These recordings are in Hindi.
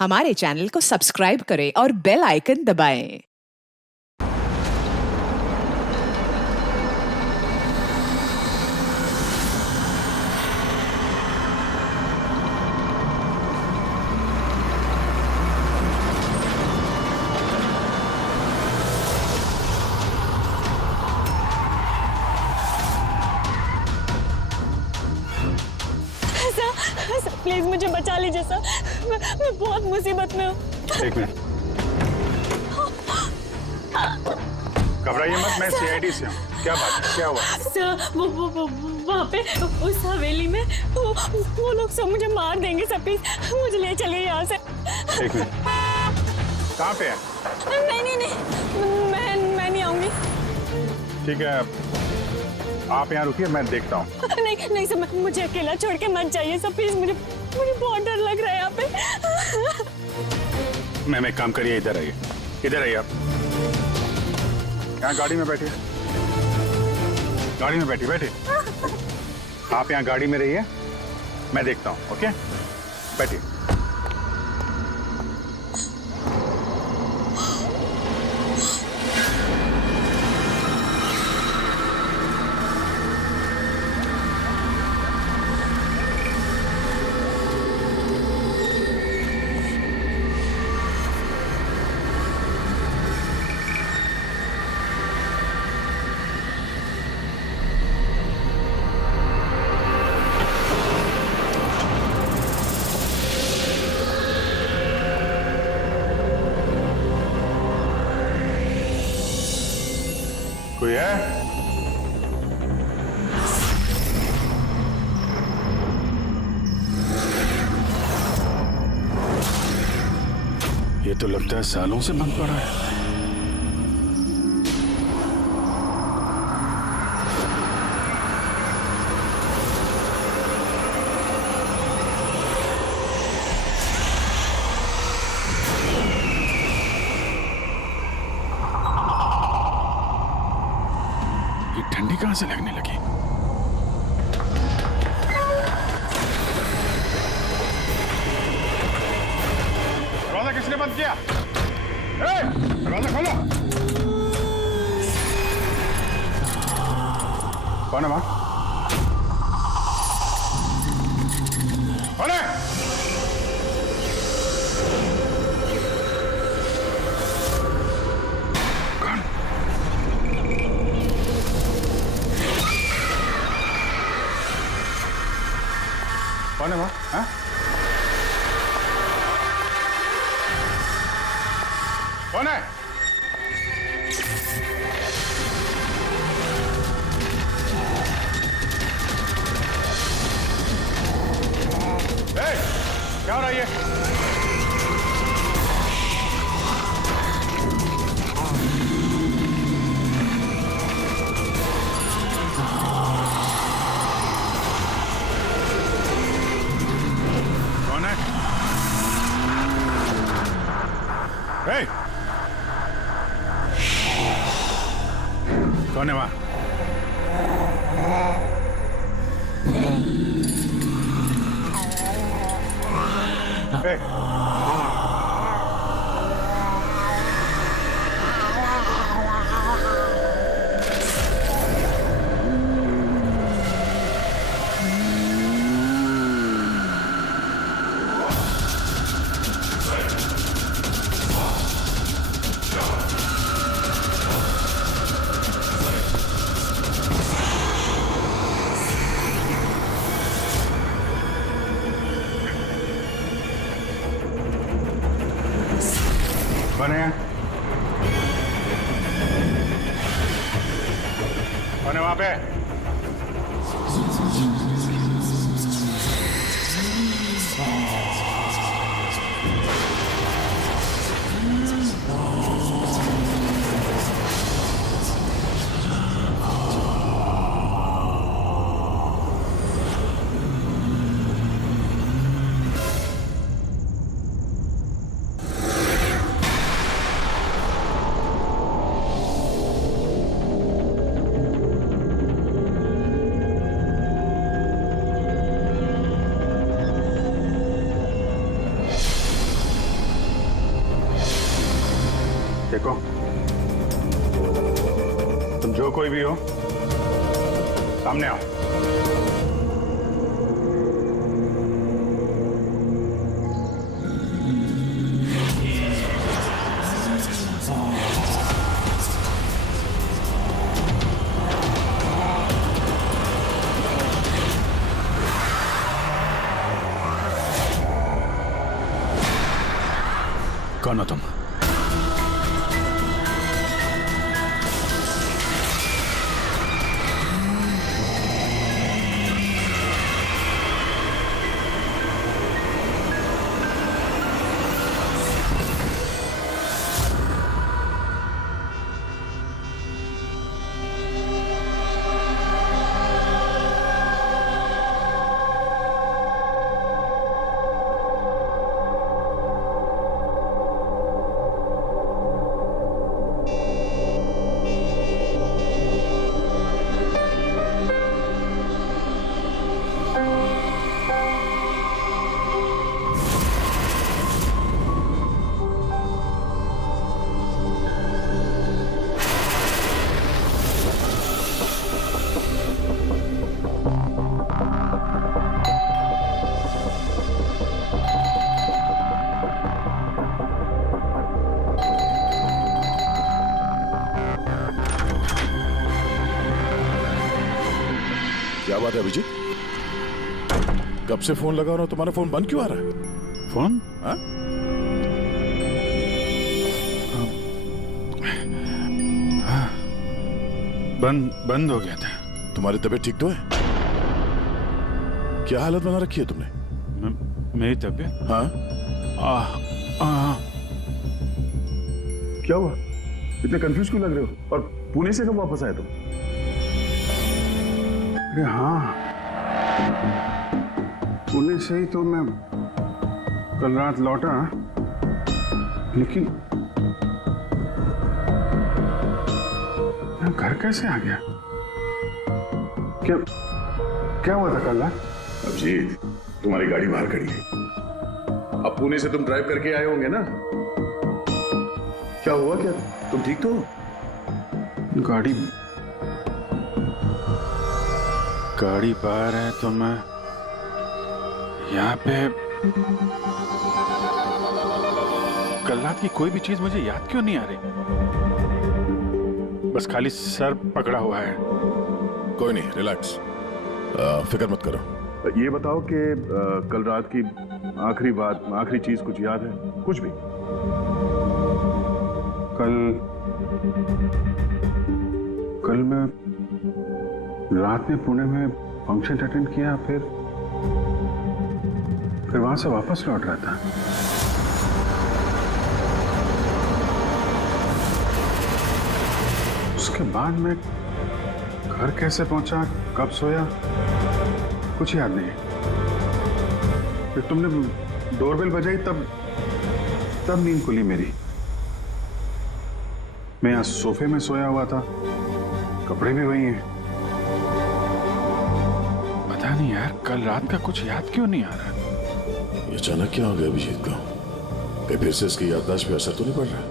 हमारे चैनल को सब्सक्राइब करें और बेल आइकन दबाएं। सर प्लीज मुझे बचा लीजिए सर। मैं बहुत मुसीबत में हूँ। एक मिनट, घबराइए मत, मैं सीआईडी से हूँ। क्या बात है, क्या हुआ? सर वो वहाँ पे उस हवेली में वो लोग सब मुझे मार देंगे सर, प्लीज मुझे ले चलिए यहाँ से। एक मिनट, कहाँ पे है? नहीं मैं नहीं आऊंगी। ठीक है, आप यहाँ रुकिए, मैं देखता हूँ। नहीं सर, मुझे अकेला छोड़ के मत जाइए सर, प्लीज मुझे बहुत डर लग रहा है यहाँ पे। मैम एक काम करिए, इधर आइए, इधर आइए आप। यहाँ गाड़ी में बैठिए, गाड़ी में बैठिए। आप यहाँ गाड़ी में रहिए, मैं देखता हूँ। ओके, बैठिए। कोई है? ये तो लगता है सालों से बंद पड़ा है। ये ठंडी कहां से लगने लगी? दरवाजा किसने बंद किया? दरवाजा खोलो। कौन है वहां? कौन है? कौन है वहां? हाँ? कौन है? क्या हो रहा है ये? कौन है? कौन है वहां? कौन है? कौन है वहां पे? देखो, तुम जो कोई भी हो, सामने आओ। कौन हो तुम? क्या बात है अभिजीत? कब से फोन लगा रहा हूं, तुम्हारा फोन बंद क्यों आ रहा है? फोन? हाँ? बंद हो गया था। तुम्हारी तबीयत ठीक तो है? क्या हालत बना रखी है तुमने? मेरी तबीयत? हाँ? क्या हुआ? इतने कंफ्यूज क्यों लग रहे हो? और पुणे से कब वापस आए तुम? अरे हाँ, पुणे से ही तो मैं कल रात लौटा, लेकिन मैं घर कैसे आ गया? क्या हुआ था कल रात? अभिजीत, तुम्हारी गाड़ी बाहर खड़ी है। अब पुणे से तुम ड्राइव करके आए होंगे ना? क्या हुआ? क्या तुम ठीक तो हो? गाड़ी बाहर है तो मैं यहाँ पे। कल रात की कोई भी चीज मुझे याद क्यों नहीं आ रही? बस खाली सर पकड़ा हुआ है। कोई नहीं, रिलैक्स, फिक्र मत करो। ये बताओ कि कल रात की आखिरी बात, आखिरी चीज कुछ याद है? कुछ भी? कल मैं रात में पुणे में फंक्शन अटेंड किया, फिर वहां से वापस लौट रहा था। उसके बाद मैं घर कैसे पहुंचा, कब सोया, कुछ याद नहीं। फिर तुमने डोरबेल बजाई, तब नींद खुली मेरी। मैं यहाँ सोफे में सोया हुआ था, कपड़े भी वही हैं। पता नहीं यार, कल रात का कुछ याद क्यों नहीं आ रहा? ये अचानक क्या हो गया अभिजीत को? कहीं फिर से इसकी याददाश्त पे असर तो नहीं पड़ रहा?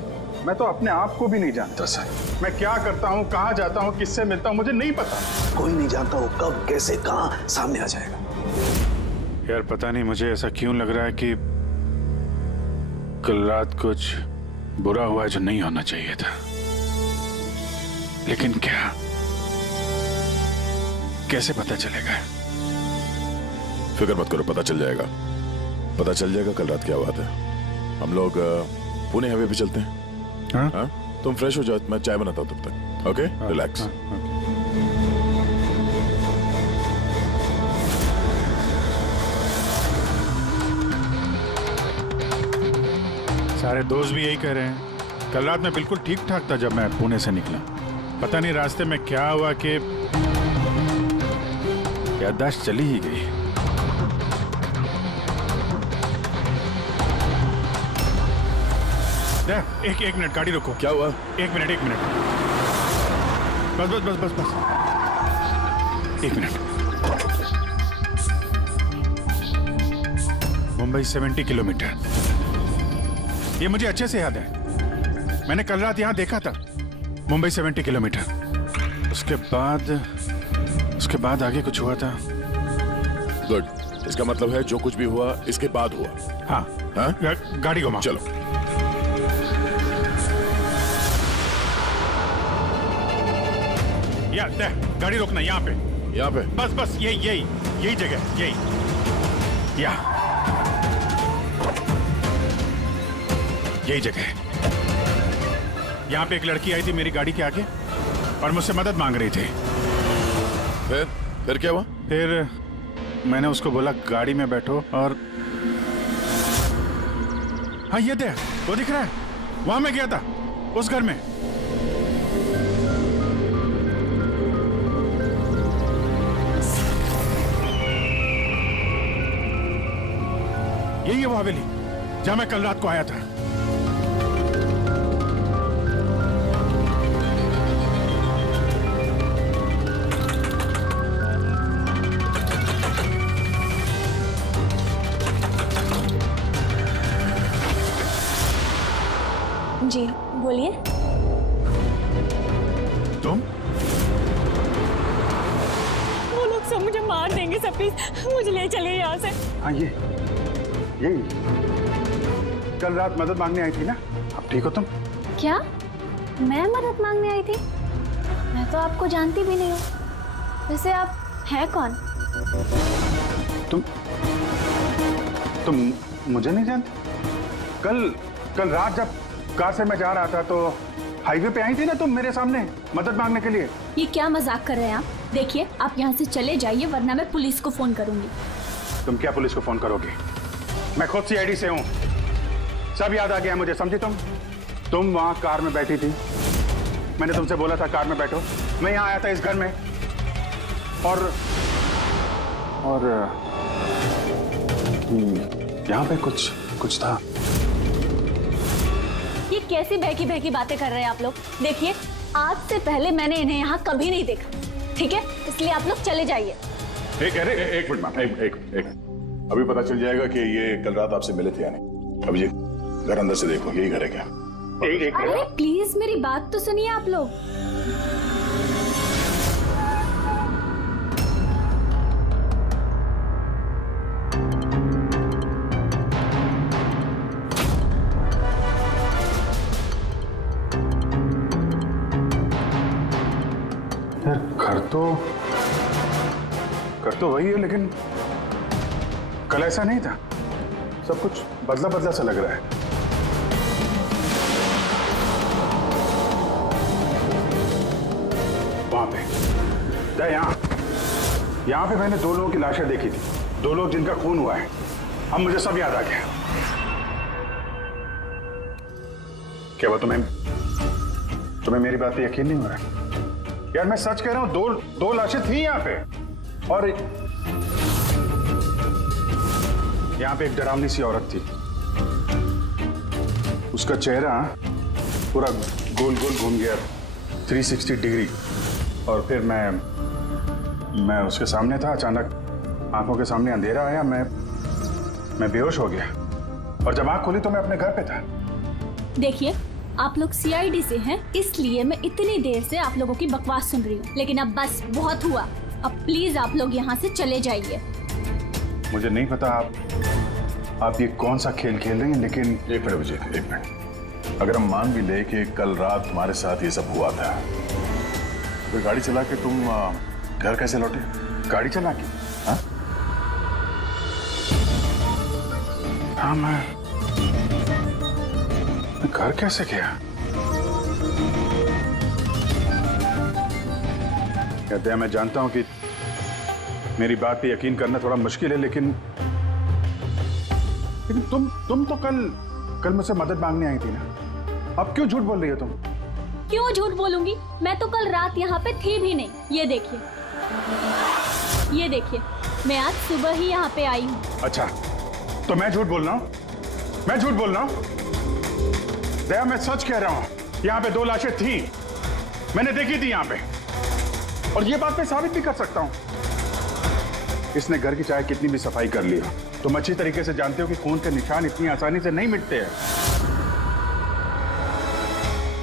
मैं तो अपने आप को भी नहीं जानता सर। मैं क्या करता हूँ, कहाँ जाता हूँ, किससे मिलता हूँ, मुझे नहीं पता। कोई नहीं जानता वो कब, कैसे, कहाँ सामने आ जाएगा। यार पता नहीं मुझे ऐसा क्यों लग रहा है कि कल रात कुछ बुरा हुआ है जो नहीं होना चाहिए था। लेकिन क्या, कैसे पता चलेगा? फिक्र मत करो, पता चल जाएगा। पता चल जाएगा कल रात क्या हुआ था। हम लोग पुणे हाईवे पे चलते हैं। हाँ? हाँ? तुम फ्रेश हो जाओ, मैं चाय बनाता हूँ तब तक। Okay, relax. सारे दोस्त भी यही कह रहे हैं। कल रात में बिल्कुल ठीक ठाक था जब मैं पुणे से निकला। पता नहीं रास्ते में क्या हुआ कि याददाश्त चली ही गई। एक मिनट, गाड़ी रोको। क्या हुआ? एक मिनट। बस। एक मिनट। मुंबई 70 किलोमीटर, ये मुझे अच्छे से याद है। मैंने कल रात यहाँ देखा था, मुंबई 70 किलोमीटर। उसके बाद आगे कुछ हुआ था। गुड, इसका मतलब है जो कुछ भी हुआ इसके बाद हुआ। हाँ, हाँ? गाड़ी घुमाओ। चलो। गाड़ी रोकना यहाँ पे। यहाँ पे? बस यही जगह, यही जगह है। यहाँ पे एक लड़की आई थी मेरी गाड़ी के आगे और मुझसे मदद मांग रही थी। फिर क्या हुआ? फिर मैंने उसको बोला गाड़ी में बैठो और हाँ ये देख, वो दिख रहा है, वहां मैं गया था, उस घर में। यही है वो हवेली जहां मैं कल रात को आया था। जी बोलिए। तुम? वो लोग सब मुझे मार देंगे सर, प्लीज मुझे ले चलिए यहाँ से। हाँ यही कल रात मदद मांगने आई थी ना? अब ठीक हो तुम? क्या मैं मदद मांगने आई थी? मैं तो आपको जानती भी नहीं हूँ। वैसे आप हैं कौन? तुम मुझे नहीं जानते? कल रात जब कार से मैं जा रहा था तो हाईवे पे आई थी ना तुम मेरे सामने मदद मांगने के लिए। ये क्या मजाक कर रहे हैं आप? देखिए आप यहाँ से चले जाइए वरना मैं पुलिस को फोन करूंगी। तुम क्या पुलिस को फोन करोगे? मैं खुद सीआईडी से हूँ, सब याद आ गया मुझे, समझी तुम वहां कार में बैठी थी, मैंने तुमसे बोला था कार में बैठो, मैं यहाँ आया था इस घर में और यहाँ पे कुछ था। ये कैसी बहकी बातें कर रहे हैं आप लोग? देखिए आज से पहले मैंने इन्हें यहाँ कभी नहीं देखा, ठीक है? इसलिए आप लोग चले जाइए। एक मिनट मैम, एक अभी पता चल जाएगा कि ये कल रात आपसे मिले थे या नहीं। अब ये घर अंदर से देखो, यही घर है क्या? अरे प्लीज मेरी बात तो सुनिए आप लोग। यार घर तो वही है, लेकिन कल ऐसा नहीं था, सब कुछ बदला सा लग रहा है। वहां पे यहाँ पे मैंने 2 लोगों की लाशें देखी थी, 2 लोग जिनका खून हुआ है। अब मुझे सब याद आ गया। क्या वो तुम्हें मेरी बात पे यकीन नहीं हो रहा? यार मैं सच कह रहा हूं, 2 लाशें थी यहाँ पे और यहाँ पे एक डरावनी सी औरत थी, उसका चेहरा पूरा गोल घूम गया 360 डिग्री और फिर मैं उसके सामने था, अचानक आंखों के सामने अंधेरा आया, मैं बेहोश हो गया और जब आंख खोली तो मैं अपने घर पे था। देखिए आप लोग सीआईडी से हैं, इसलिए मैं इतनी देर से आप लोगों की बकवास सुन रही हूँ, लेकिन अब बस बहुत हुआ। अब प्लीज आप लोग यहाँ से चले जाइए। मुझे नहीं पता आप ये कौन सा खेल खेल रही हैं, लेकिन एक मिनट विजय, एक मिनट। अगर हम मान भी ले कि कल रात तुम्हारे साथ ये सब हुआ था, तो गाड़ी चला के तुम घर कैसे लौटे? गाड़ी चला के? हाँ मैं घर कैसे गया? कहते हैं, मैं जानता हूं कि मेरी बात पे यकीन करना थोड़ा मुश्किल है, लेकिन तुम तो कल मुझसे मदद मांगने आई थी ना, अब क्यों झूठ बोल रही हो तुम? क्यों झूठ बोलूंगी? मैं तो कल रात यहाँ पे थी भी नहीं। ये देखिए मैं आज सुबह ही यहाँ पे आई हूँ। अच्छा तो मैं झूठ बोल रहा हूँ? दया मैं सच कह रहा हूँ, यहाँ पे 2 लाशें थी, मैंने देखी थी यहाँ पे, और ये बात मैं साबित भी कर सकता हूँ। इसने घर की चाहे कितनी भी सफाई कर ली हो, तुम अच्छी तरीके से जानते हो कि खून के निशान इतनी आसानी से नहीं मिटते हैं।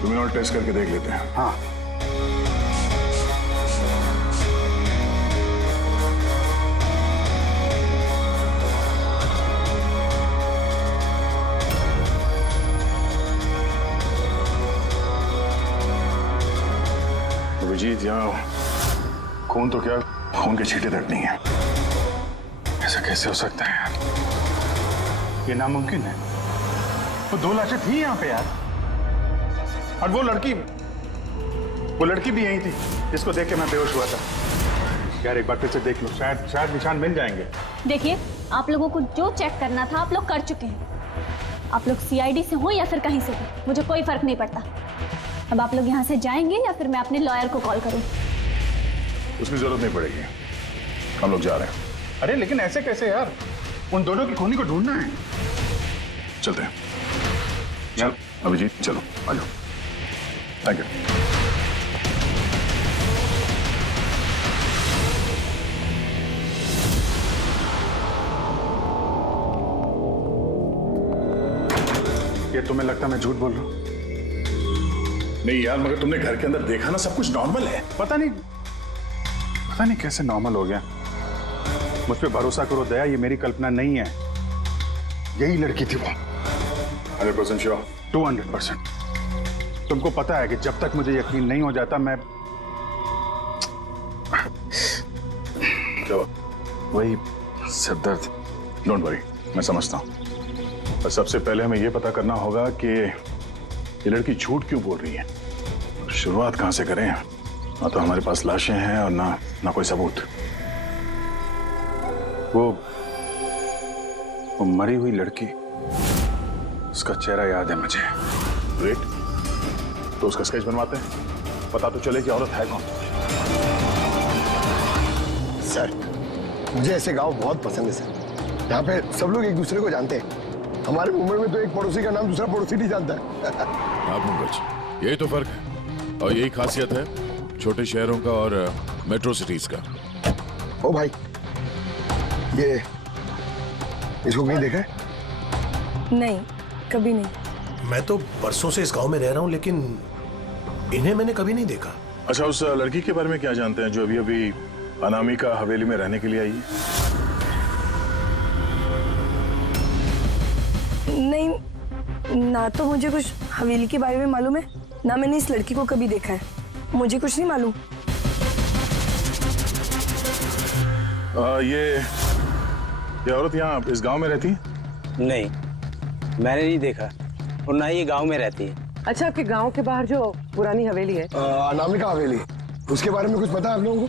तुम्हें और टेस्ट करके देख लेते हैं। हाँ। अभिजीत, यहाँ खून तो क्या, खून के छींटे तक नहीं है। ऐसा कैसे हो सकता है यार? ये नामुमकिन है। वो 2 लाशें थी यहाँ पे यार, और वो लड़की भी यही थी जिसको देख के मैं बेहोश हुआ था। यार एक बार फिर से देख लो, शायद निशान मिल जाएंगे। देखिए, आप लोगों को जो चेक करना था आप लोग कर चुके हैं। आप लोग सीआईडी से हो या फिर कहीं से हो, मुझे कोई फर्क नहीं पड़ता। अब आप लोग यहाँ से जाएंगे या फिर मैं अपने लॉयर को कॉल करूँ? उसकी जरूरत नहीं पड़ेगी, हम लोग जा रहे हैं। अरे लेकिन ऐसे कैसे यार? उन दोनों की खूनी को ढूंढना है। चलते हैं। चल अभिजीत, चलो आ जाओ। Thank you. ये तुम्हें लगता मैं झूठ बोल रहा हूँ? नहीं यार, मगर तुमने घर के अंदर देखा ना, सब कुछ नॉर्मल है। पता नहीं कैसे नॉर्मल हो गया। मुझ पे भरोसा करो दया, ये मेरी कल्पना नहीं है। यही लड़की थी वो। 100% श्योर? 200%। तुमको पता है कि जब तक मुझे यकीन नहीं हो जाता मैं क्या? वही सिरदर्द। डोंट वरी, मैं समझता हूँ। पर सबसे पहले हमें यह पता करना होगा कि ये लड़की झूठ क्यों बोल रही है। शुरुआत कहां से करें? ना तो हमारे पास लाशें हैं और ना कोई सबूत। वो मरी हुई लड़की, उसका चेहरा याद है मुझे। ग्रेट, तो उसका स्केच बनवाते हैं, पता तो चले कि औरत है कौन। सर, मुझे ऐसे गांव बहुत पसंद है सर। यहाँ पे सब लोग एक दूसरे को जानते हैं। हमारे मुंबई में तो एक पड़ोसी का नाम दूसरा पड़ोसी नहीं जानता है। हाँ पंकज, यही तो फर्क है और यही खासियत है छोटे शहरों का और मेट्रो सिटीज का। ओ भाई, ये इसको कहीं देखा है? नहीं, कभी नहीं। मैं तो बरसों से इस गांव में रह रहा हूं, लेकिन इन्हें मैंने कभी नहीं देखा। अच्छा, उस लड़की के बारे में क्या जानते हैं जो अभी अभी अनामिका हवेली में रहने के लिए आई है? नहीं, ना तो मुझे कुछ हवेली के बारे में मालूम है, ना मैंने इस लड़की को कभी देखा है। मुझे कुछ नहीं मालूम। ये औरत यहाँ इस गांव में रहती है? नहीं, मैंने नहीं देखा और ना ही ये गांव में रहती है। अच्छा, आपके गांव के बाहर जो पुरानी हवेली है, अनामिका हवेली, उसके बारे में कुछ पता है आप लोगों को?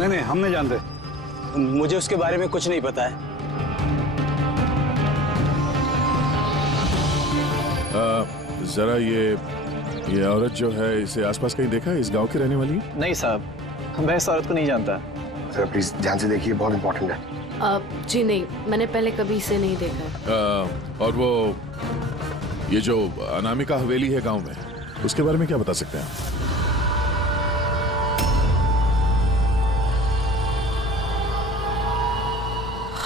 नहीं, हम नहीं जानते। मुझे उसके बारे में कुछ नहीं पता है। जरा ये औरत जो है, इसे आसपास कहीं देखा है? इस गांव की रहने वाली है? नहीं साहब, मैं इस औरत को नहीं जानता। सर प्लीज ध्यान से देखिए, बहुत इंपॉर्टेंट है। जी नहीं, मैंने पहले कभी इसे नहीं देखा। और वो ये जो अनामिका हवेली है गांव में, उसके बारे में क्या बता सकते हैं आप?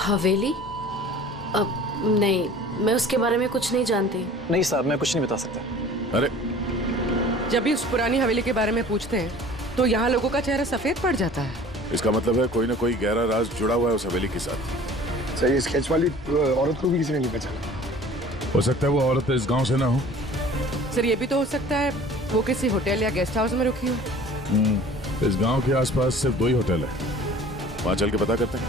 हवेली? नहीं, मैं उसके बारे में कुछ नहीं जानती। नहीं साहब, मैं कुछ नहीं बता सकता। अरे, जब भी उस पुरानी हवेली के बारे में पूछते हैं तो यहाँ लोगों का चेहरा सफेद पड़ जाता है। इसका मतलब है कोई ना कोई गहरा राज जुड़ा हुआ है उस हवेली के साथ। सर, ये स्केच वाली औरत को भी किसी ने नहीं पहचाना। हो सकता है वो औरत इस गांव से ना हो। सर, ये भी तो हो सकता है वो किसी होटल या गेस्ट हाउस में रुकी हो। इस गांव के आसपास सिर्फ 2 ही होटल है। वहां चल के पता करते हैं।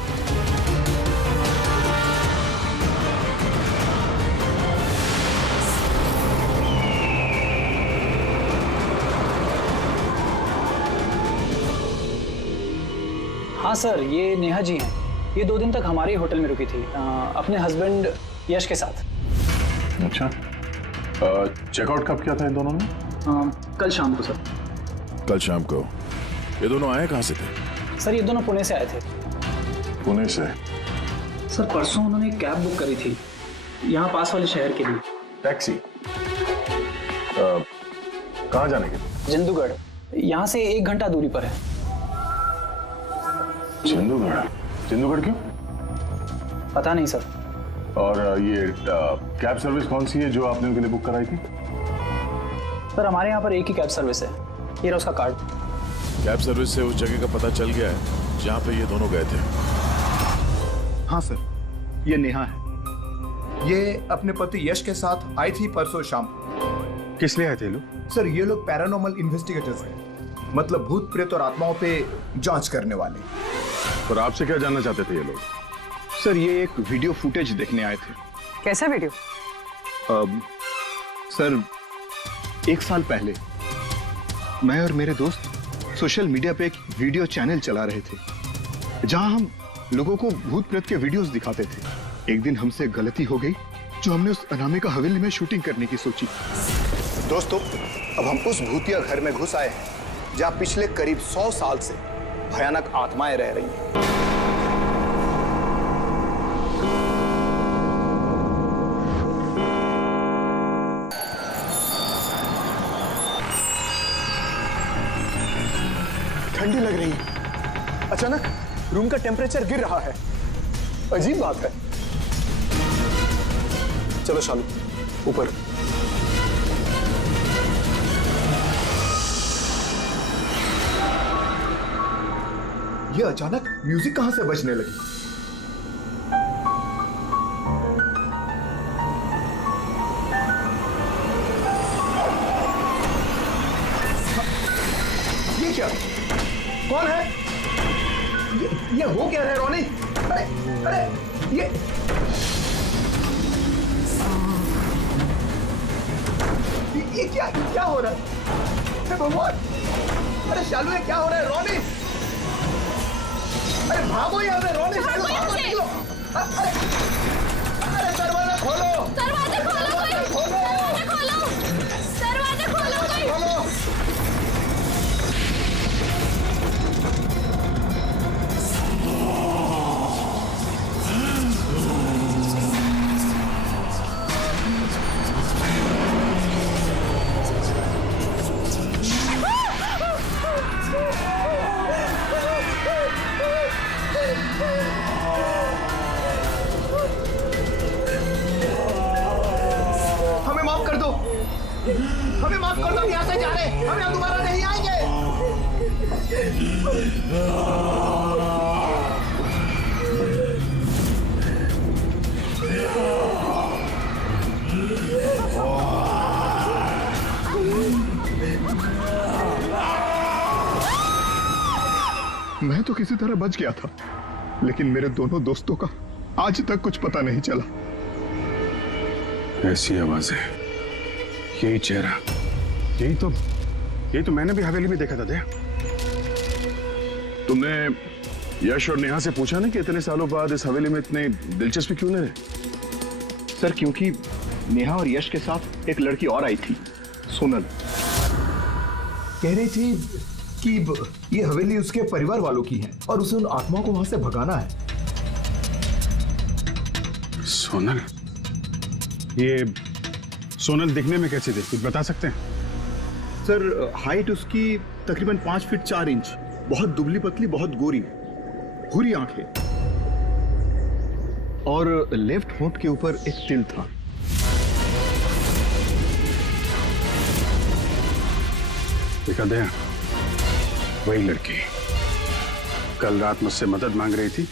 हाँ सर, ये नेहा जी हैं। ये 2 दिन तक हमारे होटल में रुकी थी, अपने हस्बैंड यश के साथ। अच्छा, चेकआउट कब किया था इन दोनों ने? कल शाम को सर। कल शाम को? ये दोनों आए कहाँ से थे? सर, ये दोनों पुणे से आए थे। पुणे से? सर, परसों उन्होंने एक कैब बुक करी थी यहाँ पास वाले शहर के लिए। टैक्सी? कहाँ जाने के लिए? जंदूगढ़, यहाँ से 1 घंटा दूरी पर है। जंदूगढ़? जंदूगढ़ क्यों? पता नहीं सर, और ये कैब सर्विस कौन सी है जो आपने उनके लिए बुक कराई थी? सर हमारे यहाँ पर एक ही कैब सर्विस है, ये रहा उसका कार्ड। कैब सर्विस से उस जगह का पता चल गया है जहाँ पे ये दोनों गए थे? हाँ सर, ये नेहा है। ये अपने पति यश के साथ आई थी परसों शाम। किस लिए आए थे लोग? सर ये लोग पैरानॉर्मल इन्वेस्टिगेटर्स हैं, मतलब भूत प्रेत और आत्माओं पे जांच करने वाले। और आपसे क्या जानना चाहते थे ये लोग? सर ये एक वीडियो फुटेज देखने आए थे। कैसा वीडियो? सर 1 साल पहले मैं और मेरे दोस्त सोशल मीडिया पे एक वीडियो चैनल चला रहे थे जहां हम लोगों को भूत प्रेत के वीडियोस दिखाते थे। एक दिन हमसे गलती हो गई जो हमने उस अनामिका हवेली में शूटिंग करने की सोची। दोस्तों अब हम उस भूतिया घर में घुस आए हैं जहां पिछले करीब 100 साल से भयानक आत्माएं रह रही हैं। ठंडी लग रही है। अचानक रूम का टेम्परेचर गिर रहा है। अजीब बात है। चलो शालू ऊपर। ये अचानक म्यूजिक कहां से बजने लगी? ये क्या? कौन है? ये हो क्या रहा है रोनी? अरे अरे ये क्या हो रहा है? भगवान! अरे शालू ये क्या हो रहा है? रोनी अरे भागो यहाँ से! रोनी शालू भागो! निकलो! अरे दरवाजा खोलो! दरवाजा खोलो! दरवाजा खोलो! हमें माफ कर दो! हमें माफ कर दो! हम यहाँ से जा रहे हैं। हम यहाँ दोबारा नहीं आएंगे। मैं तो किसी तरह बच गया था, लेकिन मेरे दोनों दोस्तों का आज तक कुछ पता नहीं चला। ऐसी आवाजें, यही चेहरा, यही तो मैंने भी हवेली में देखा था। दया, तुमने यश और नेहा से पूछा ना कि इतने सालों बाद इस हवेली में इतने दिलचस्पी क्यों ले रहे? सर क्योंकि नेहा और यश के साथ एक लड़की और आई थी, सोनल। कह रही थी कि ये हवेली उसके परिवार वालों की है और उसे उन आत्माओं को वहां से भगाना है। सोनल? ये सोनल दिखने में कैसी थी, कुछ बता सकते हैं? सर हाइट उसकी तकरीबन 5 फीट 4 इंच, बहुत दुबली पतली, बहुत गोरी, भूरी आंखें और लेफ्ट होंठ के ऊपर एक तिल था। देखा दया, वही लड़की कल रात मुझसे मदद मांग रही थी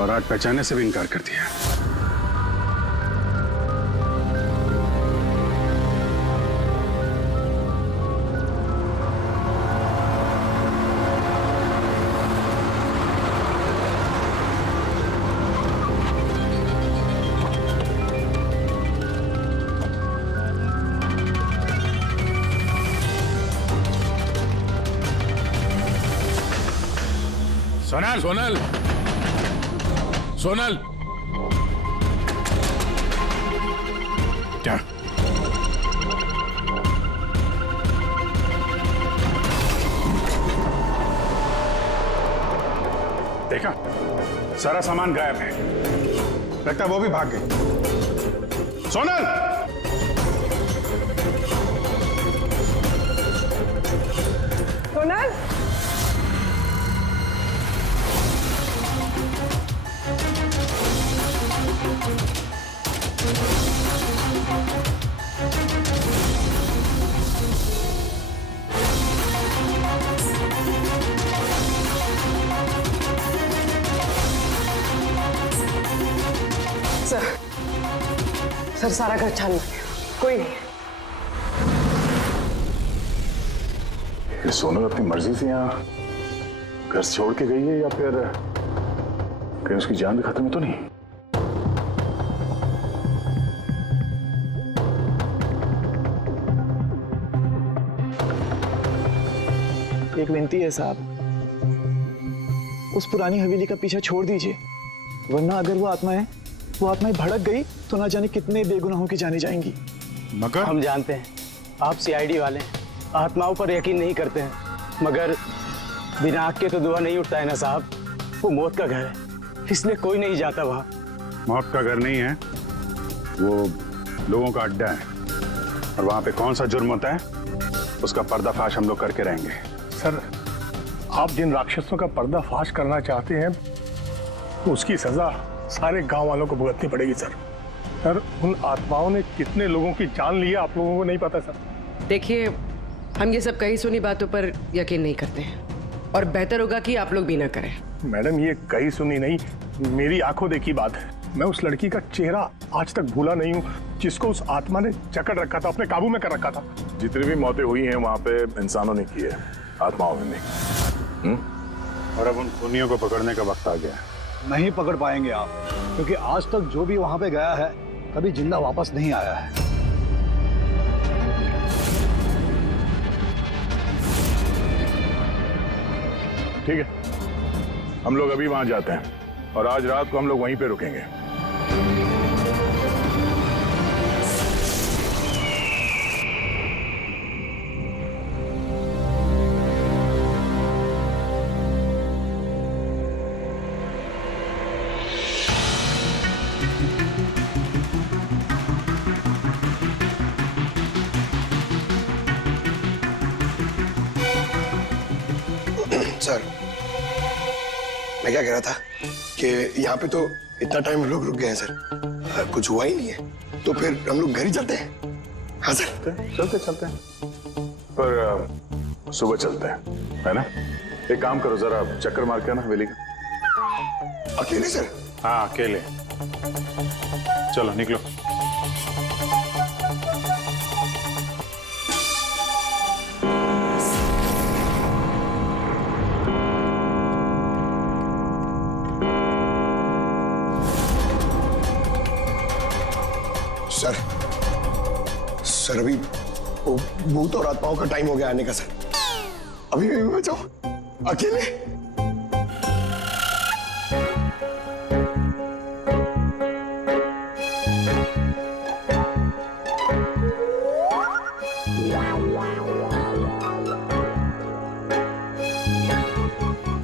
और आज पहचानने से भी इनकार कर दिया। सोनल! सोनल! सोनल! क्या? देखा, सारा सामान गायब है। लगता है वो भी भाग गई। सोनल! सोनल! सर सारा घर छान कोई नहीं। ये सोनू अपनी मर्जी से यहाँ घर छोड़ के गई है या फिर कहीं उसकी जान भी खत्म है तो नहीं? एक विनती है साहब, उस पुरानी हवेली का पीछा छोड़ दीजिए, वरना अगर वो आत्माएं भड़क गई तो ना जाने कितने बेगुनाहों की जाने जाएंगी। मगर हम जानते हैं आप सीआईडी वाले आत्माओं पर यकीन नहीं करते हैं, मगर बिना आग के तो धुआं नहीं उठता है ना साहब। वो मौत का घर है, इसलिए कोई नहीं जाता वहां। मौत का घर नहीं है, वो लोगों का अड्डा है, और वहां पे कौन सा जुर्म होता है उसका पर्दाफाश हम लोग करके रहेंगे। सर, आप जिन राक्षसों का पर्दाफाश करना चाहते हैं तो उसकी सजा सारे गांव वालों को भुगतनी पड़ेगी सर। सर, उन आत्माओं ने कितने लोगों की जान ली है आप लोगों को नहीं पता सर। देखिए, हम ये सब कही सुनी बातों पर यकीन नहीं करते हैं, और बेहतर होगा कि आप लोग भी ना करें। मैडम, ये कही सुनी नहीं, मेरी आंखों देखी बात है। मैं उस लड़की का चेहरा आज तक भूला नहीं हूँ जिसको उस आत्मा ने जकड़ रखा था, अपने काबू में कर रखा था। जितनी भी मौतें हुई हैं वहां पे इंसानों ने की है, आत्माओं ने नहीं। और अब उन खूनियों को पकड़ने का वक्त आ गया है। नहीं पकड़ पाएंगे आप, क्योंकि आज तक जो भी वहां पे गया है कभी जिंदा वापस नहीं आया है। ठीक है, हम लोग अभी वहां जाते हैं और आज रात को हम लोग वहीं पे रुकेंगे। सर, मैं क्या कह रहा था कि यहाँ पे तो इतना टाइम लोग रुक गए हैं सर, कुछ हुआ ही नहीं है, तो फिर हम लोग घर ही चलते हैं। हाँ सर, चलते हैं, पर सुबह चलते हैं, है ना? एक काम करो, जरा चक्कर मार के आना हवेली का। अकेले सर? हाँ, अकेले। चलो निकलो। सर, अभी भूत और आत्माओं का टाइम हो गया आने का सर। अभी भी बचाओ, अकेले।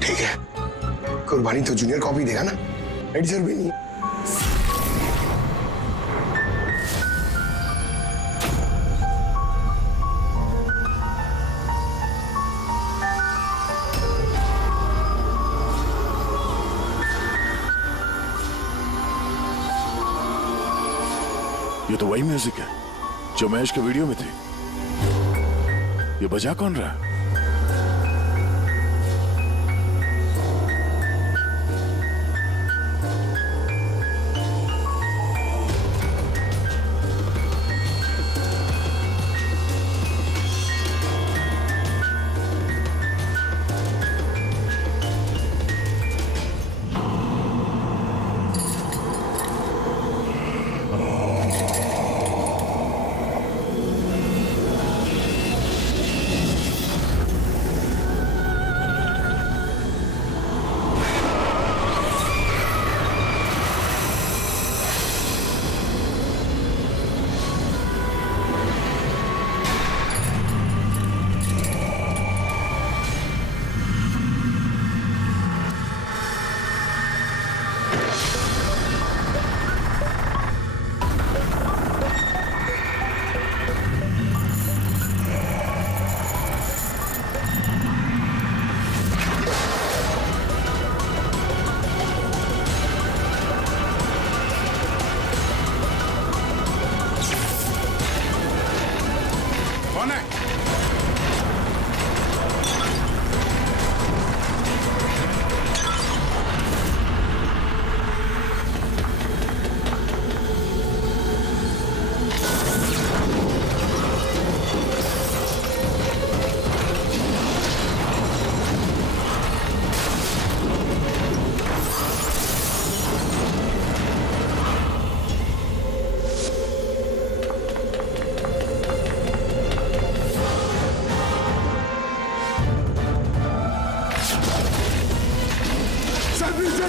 ठीक है, कुर्बानी तो जूनियर कॉपी देगा ना, एडिटर भी नहीं। ये तो वही म्यूजिक है जो महेश के वीडियो में थी। ये बजा कौन रहा है?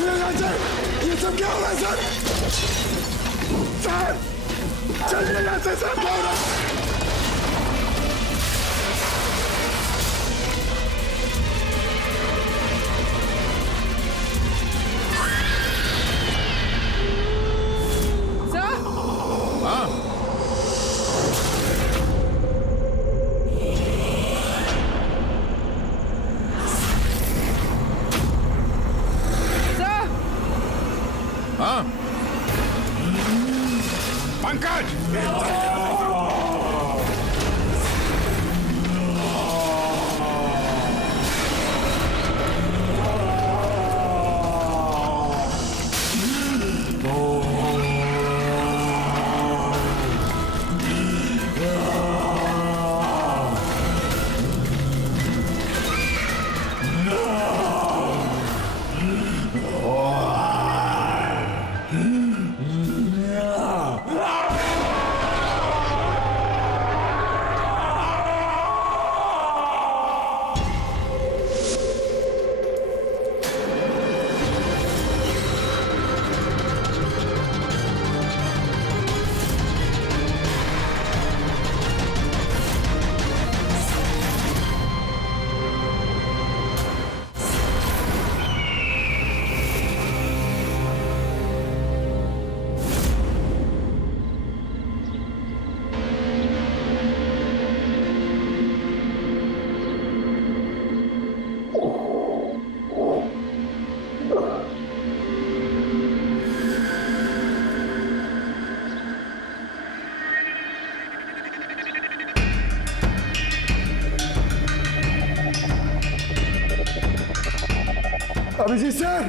चलिए यहाँ से। ये सब क्या हो रहा है सर? सर चलिए यहाँ से सर, क्या हो रहा है? पंकज! अभिजीत सर,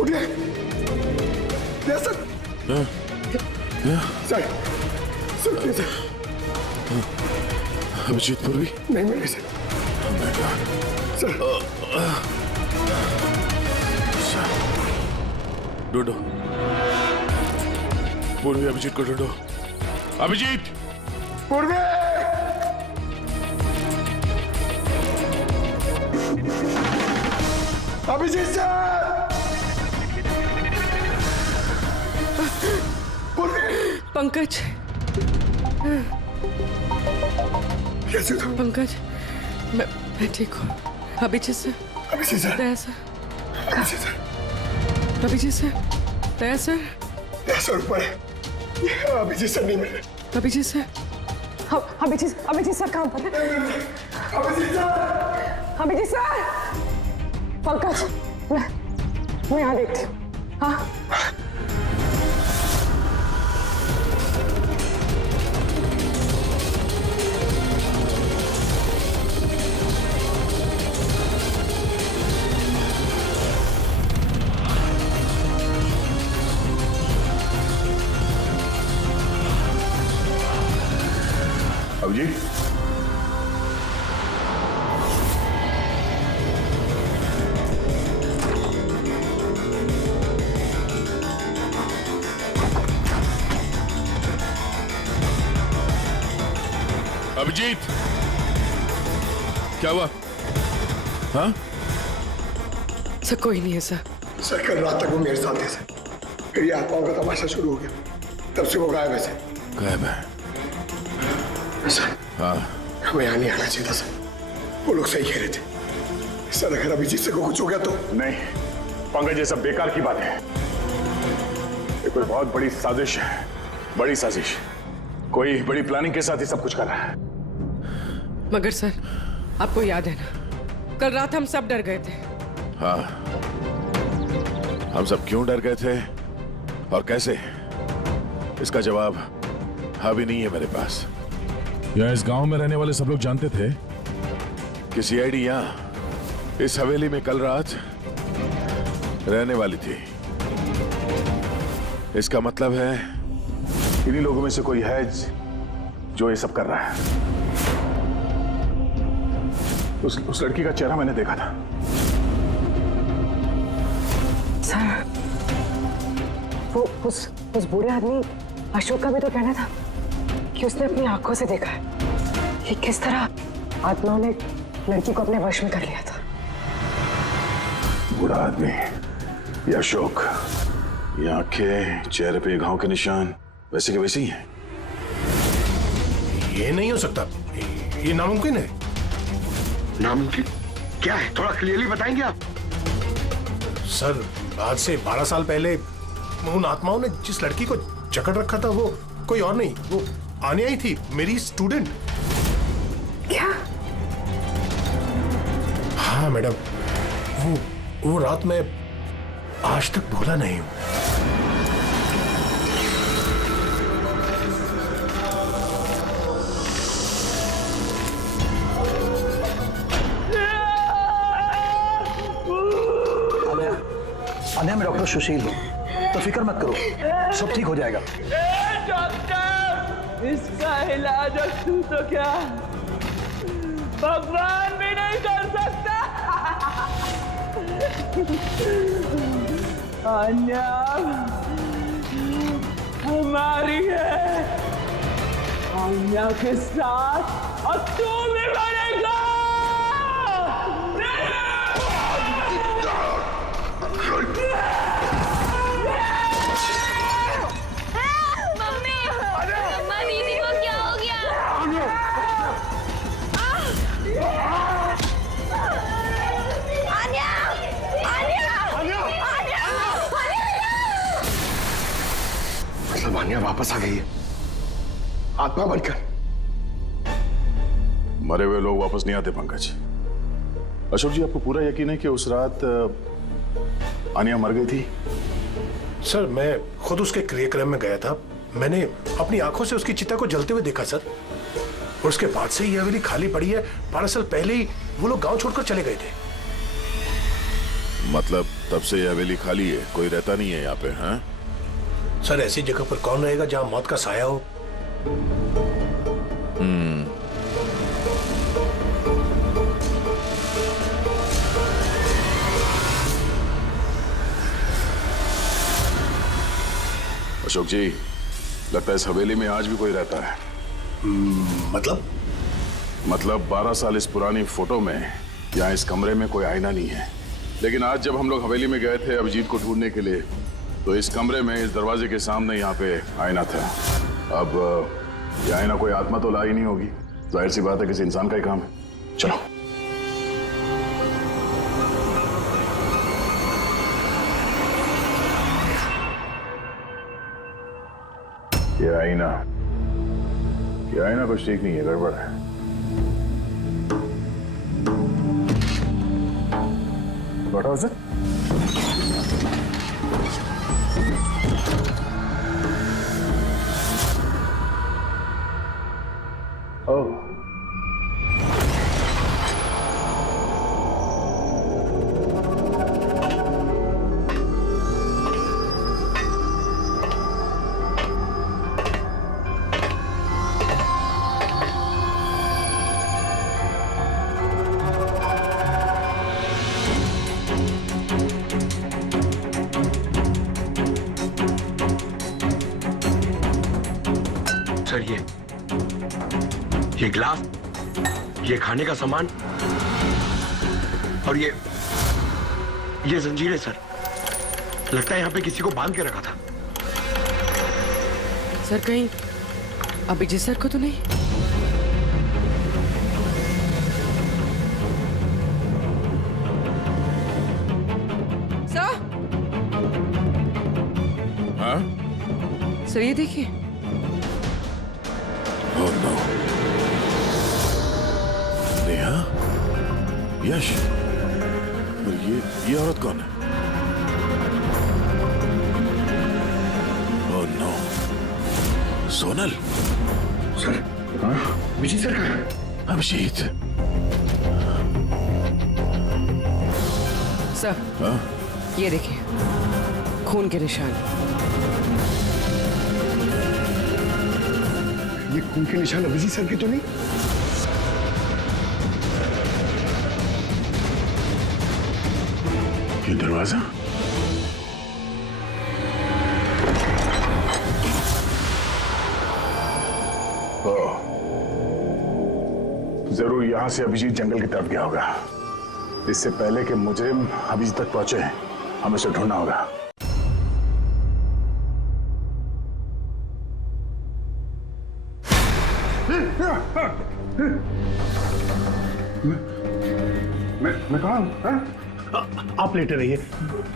उठिए। सर अभिजीत पूर्वी नहीं मिले सर। ढूंढो पूर्वी, अभिजीत को ढूंढो। अभिजीत! पूर्वी! अभिजीत सर! पंकज, कैसे हो? पंकज, मैं ठीक हूँ। Abhijeet sir, Abhijeet sir, Daya sir, Abhijeet sir, Abhijeet sir, Daya sir, ऊपर है। अभिजीत सर नहीं मिल रहे। अभिजीत सर, अभिजीत सर कहाँ पर है? Abhijeet sir, Abhijeet sir! पंकज, मैं यहाँ देखती हूँ। हाँ, अभिजीत, अभिजीत, क्या हुआ? हाँ? सर कोई नहीं है सर। सर कल रात तक वो मेरे साथ थे सर, फिर ये आत्माओं का तमाशा शुरू हो गया, तब से वो गायब है सर। गायब है? सर हाँ, हमें यहाँ नहीं आना चाहिए था सर, वो लोग सही कह रहे थे। सर अगर अभिजीत से कुछ हो गया तो? नहीं पंकज, ये सब बेकार की बात है। ये कोई बहुत बड़ी साजिश है, बड़ी साजिश। कोई बड़ी प्लानिंग के साथ ही सब कुछ कर रहा है। मगर सर, आपको याद है ना, कल रात हम सब डर गए थे। हाँ, हम सब क्यों डर गए थे और कैसे, इसका जवाब अभी नहीं है मेरे पास। या इस गांव में रहने वाले सब लोग जानते थे कि सीआईडी यहाँ इस हवेली में कल रात रहने वाली थी। इसका मतलब है इन्हीं लोगों में से कोई है जो ये सब कर रहा है। उस लड़की का चेहरा मैंने देखा था। सर, वो उस बूढ़े आदमी अशोक का भी तो कहना था कि उसने अपनी आंखों से देखा है कि किस तरह आत्माओं ने लड़की को अपने वश में कर लिया था। बूढ़ा आदमी, ये अशोक, ये आंखें, चेहरे पे घाव के निशान वैसे के वैसे ही हैं। ये नहीं हो सकता, ये नामुमकिन है। नामुमकिन क्या है, थोड़ा क्लियरली बताएंगे आप? सर, आज से 12 साल पहले उन आत्माओं ने जिस लड़की को जकड़ रखा था वो कोई और नहीं, वो आनिया ही थी, मेरी स्टूडेंट। क्या? हाँ मैडम, वो रात मैं आज तक भूला नहीं हूं। आनिया, मैं डॉक्टर सुशील हूँ, तो फिक्र मत करो, सब ठीक हो जाएगा। डॉक्टर, इसका इलाज तू तो क्या भगवान भी नहीं कर सकता। आन्या हमारी है, आन्या के साथ और तू भी मरेगा। मम्मा दीदी को क्या हो गया? मतलब आन्या वापस आ गई है आत्मा बनकर। मरे हुए लोग वापस नहीं आते पंकज। अशोक जी, आपको पूरा यकीन है कि उस रात आनिया मर गई थी? सर, मैं खुद उसके क्रियाक्रम में गया था, मैंने अपनी आंखों से उसकी चिता को जलते हुए देखा सर। और उसके बाद से ये हवेली खाली पड़ी है। 12 साल पहले ही वो लोग गांव छोड़कर चले गए थे। मतलब तब से ये हवेली खाली है, कोई रहता नहीं है यहाँ पे? हाँ सर, ऐसी जगह पर कौन रहेगा जहां मौत का साया हो? अशोक जी, लगता है इस हवेली में आज भी कोई रहता है। मतलब 12 साल इस पुरानी फोटो में यहाँ इस कमरे में कोई आईना नहीं है, लेकिन आज जब हम लोग हवेली में गए थे अभिजीत को ढूंढने के लिए, तो इस कमरे में इस दरवाजे के सामने यहाँ पे आईना था। अब ये आईना कोई आत्मा तो ला ही नहीं होगी, जाहिर सी बात है किसी इंसान का ही काम है। चलो। ये आईना कुछ ठीक नहीं है, गड़बड़ है। What was it? Oh. Sir, ये ग्लास, ये खाने का सामान और ये जंजीरें सर, लगता है यहाँ पे किसी को बांध के रखा था। सर, कहीं अभिजीत सर को तो नहीं? सर? हाँ? सर, ये देखिए। Oh no. नेहा, यश, ये औरत कौन है? Oh no. Sonal. Sir, Abhijeet sir कहाँ है? अभिजीत। सर, हाँ? ये देखिए, खून के निशान। ये खून के निशान अभिजीत सर के तो नहीं? ये दरवाजा जरूर यहां से अभिजीत जंगल की तरफ गया होगा। इससे पहले कि मुजरिम अभिजीत तक पहुंचे, हमें उसे ढूंढना होगा। मैं कहा हूं? आप लेटे रहिए,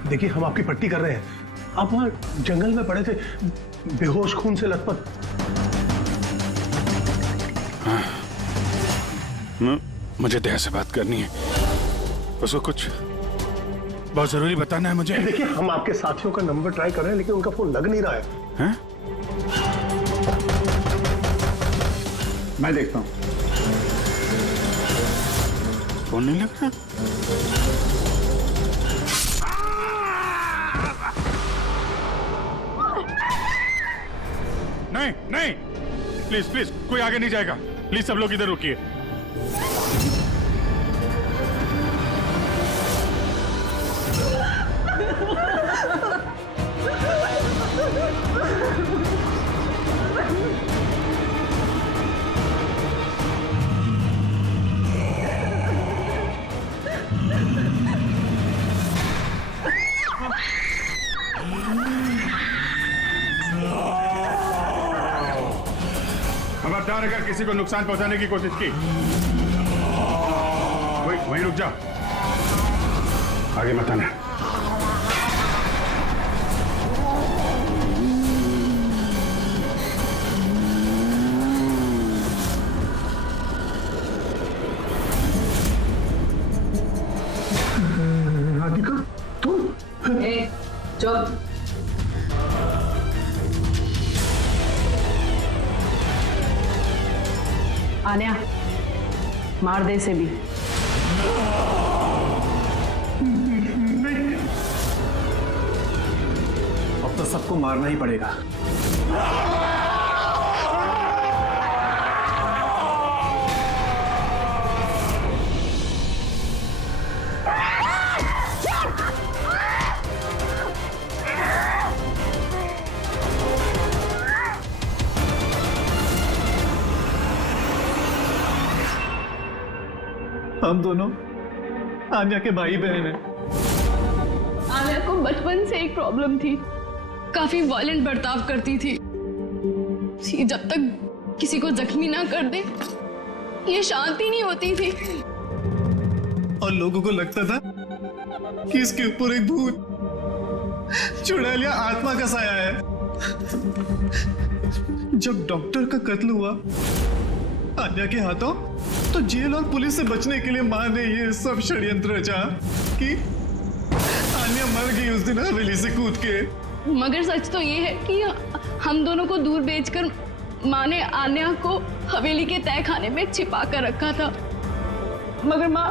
देखिए हम आपकी पट्टी कर रहे हैं। आप वहां जंगल में पड़े थे, बेहोश, खून से लथपथ। मुझे दया से बात करनी है, उसको कुछ बहुत जरूरी बताना है मुझे। देखिए हम आपके साथियों का नंबर ट्राई कर रहे हैं, लेकिन उनका फोन लग नहीं रहा है। हैं? मैं देखता हूं। फोन नहीं लग रहा? नहीं नहीं, प्लीज प्लीज, कोई आगे नहीं जाएगा। प्लीज सब लोग इधर रुकिए। खबरदार अगर किसी को नुकसान पहुंचाने की कोशिश की, वहीं रुक जा, आगे मत आना। राधिका तुम? चुप। आन्या, मार दे इसे भी। अब तो सबको मारना ही पड़ेगा। हम दोनों आन्या के भाई बहन हैं। आन्या को बचपन से एक प्रॉब्लम थी, काफी वायलेंट बर्ताव करती थी। जब तक किसी को जख्मी ना कर दे, ये शांति नहीं होती थी। और लोगों को लगता था कि इसके ऊपर एक भूत चुड़ैल या आत्मा का साया है। जब डॉक्टर का कत्ल हुआ आन्या के हाथों, तो जेल और पुलिस से बचने के लिए मां ने ये सब षड्यंत्र रचा कि आन्या मर गई उस दिन हवेली से कूद के। मगर सच तो ये है कि हम दोनों को दूर बेचकर माँ ने आन्या को हवेली के तय खाने में छिपा कर रखा था। मगर माँ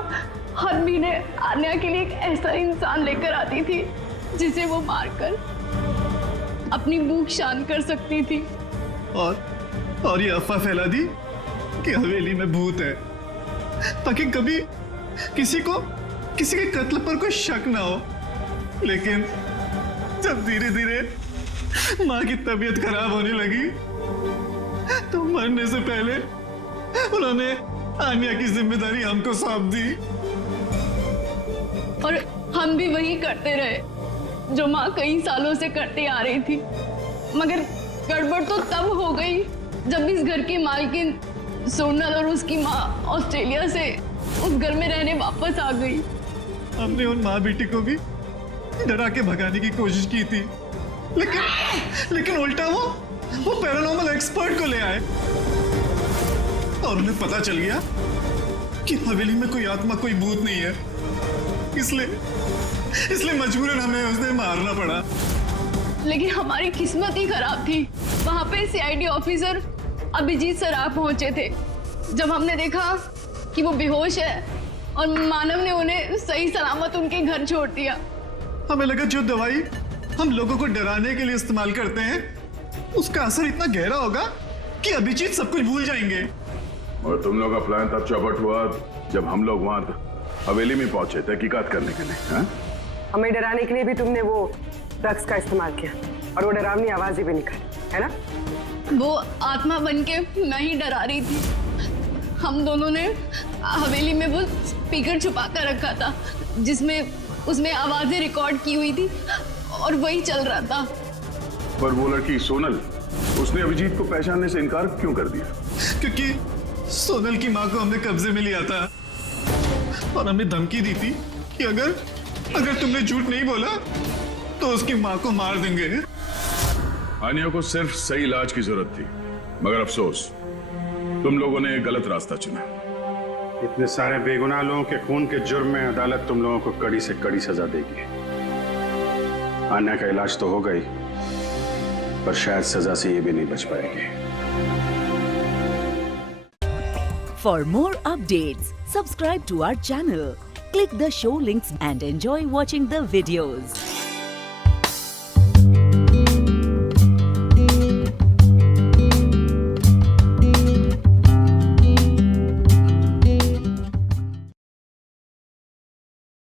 हर महीने आन्या के लिए एक ऐसा इंसान लेकर आती थी जिसे वो मारकर अपनी भूख शांत कर सकती थी। और ये अफवाह फैला दी कि हवेली में भूत है, ताकि कभी किसी के कत्ल पर कोई शक ना हो। लेकिन जब धीरे धीरे माँ की तबीयत खराब होने लगी, तो मरने से पहले उन्होंने आन्या की जिम्मेदारी हमको सौंप दी। और हम भी वही करते रहे जो माँ कई सालों से करती आ रही थी। मगर गड़बड़ तो तब हो गई जब इस घर की मालकिन सोनल और उसकी माँ ऑस्ट्रेलिया से उस घर में रहने वापस आ गई। हमने उन माँ बेटी को भी डरा के भगाने की कोशिश की थी, लेकिन उल्टा वो पैरानॉर्मल एक्सपर्ट को ले आए और उन्हें पता चल गया कि हवेली में कोई आत्मा, कोई भूत नहीं है। इसलिए मजबूरन हमें उसने मारना पड़ा। लेकिन हमारी किस्मत ही खराब थी। वहां पे सीआईडी ऑफिसर अभिजीत सर आ पहुंचे थे। जब हमने देखा कि वो बेहोश है और मानव ने उन्हें सही सलामत उनके घर छोड़ दिया, हमें लगा जो दवाई हम लोगों को डराने के लिए इस्तेमाल करते हैं, उसका असर इतना गहरा होगा कि अभिजीत सब कुछ भूल जाएंगे। और तुम लोग का प्लान तब चौपट हुआ जब हम लोग वहां हवेली में पहुंचे तहकीकात करने के लिए। हा? हमें डराने के लिए भी तुमने वो ड्रग्स का इस्तेमाल किया और वो डरावनी आवाजें भी निकाली, है ना? वो आत्मा बनके मैं ही डरा रही थी। हम दोनों ने हवेली में वो स्पीकर छुपा कर रखा था जिसमें उसमें आवाजें रिकॉर्ड की हुई थी और वही चल रहा था। पर वो लड़की सोनल, उसने अभिजीत को पहचानने से इनकार क्यों कर दिया? क्योंकि सोनल की माँ को हमने कब्जे में लिया था और हमने धमकी दी थी कि अगर तुमने झूठ नहीं बोला तो उसकी माँ को मार देंगे। आनिया को सिर्फ सही इलाज की जरूरत थी, मगर अफसोस तुम लोगों ने गलत रास्ता चुना। इतने सारे बेगुनाह लोगों के खून के जुर्म में अदालत तुम लोगों को कड़ी से कड़ी सजा देगी। आन्या का इलाज तो हो गई, पर शायद सजा से ये भी नहीं बच पाएगी। For more updates, subscribe to our channel, click the show links and enjoy watching the videos.